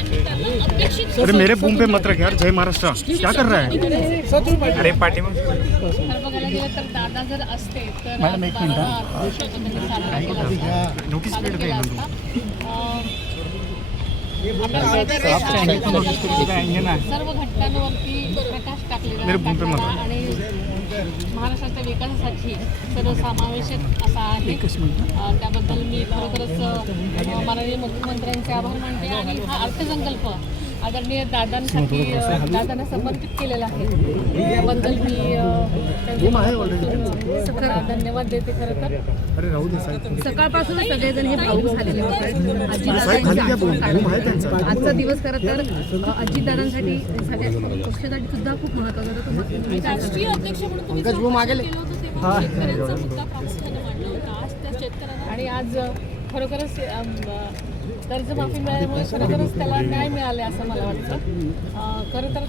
अरे मेरे बूम पे मत रख यार, जय महाराष्ट्र क्या कर रहा है? अरे पाठी में बघायला गेलं तर दादा जर असते तर मॅडम, एक मिनिट, नोटीस सादर पीरियड केला आहे असता. सर्व घटकांवरती प्रकाश टाकलेला मेरे बूम पे मत टाकलेला आणि महाराष्ट्राच्या विकासासाठी सर्वसमावेशक असा आहे. त्याबद्दल मी खरोखरच माननीय मुख्यमंत्र्यांचे आभार मानते आणि हा अर्थसंकल्प आदरणीय दादांसाठी दादांना समर्पित केलेला आहे. त्याबद्दल मी धन्यवाद देते. खरं तर अरे राहू दे साहेब, सकाळपासूनच सगळेजण हे भाऊक झालेले होते. आजचा दिवस खरं तर अजितदादांसाठी सगळ्या पक्षासाठी सुद्धा खूप महत्त्वाचा होता. राष्ट्रीय अध्यक्ष म्हणून तुम्ही केलं होतं तेव्हा शेतकऱ्यांचा मुद्दा प्रामुख्याने मांडला होता. आज त्या शेतकऱ्यांना आणि आज खरोखरच कर्जमाफी मिळाल्यामुळे खरोखरच त्याला न्याय मिळाले असं मला वाटतं. खरं तर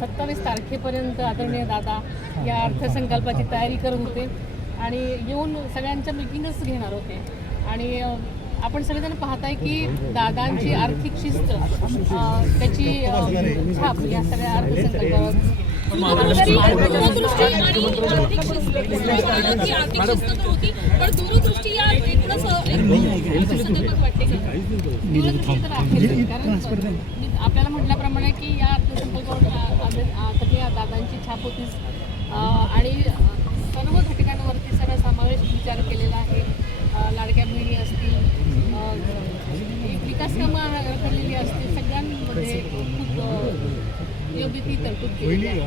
27 तारखेपर्यंत आदरणीय दादा या अर्थसंकल्पाची तयारी करत होते आणि येऊन सगळ्यांच्या मिटिंगच घेणार होते. आणि आपण सगळेजण पाहताय की दादांची आर्थिक शिस्त त्याची छाप या सगळ्या अर्थसंकल्पावर दूरदृष्टी आणि आर्थिक शिस्त होती, पण दूरदृष्टी या एकूणच अर्थसंकल्पात वाटते कारण आपल्याला म्हटल्याप्रमाणे की या अर्थसंकल्पावर दादांची छाप होतीच आणि सर्व घटकांवरती सगळा समावेश विचार केलेला आहे. लाडक्या बहिणी असतील, विकास कामं केलेली असतील, सगळ्यांमध्ये खूप योग्य ती तरतूद केलेली आहे.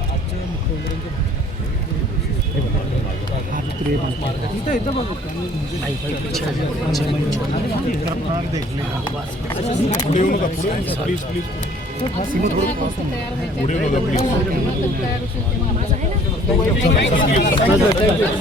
तयार व्हायच्या तयार होतील तेव्हा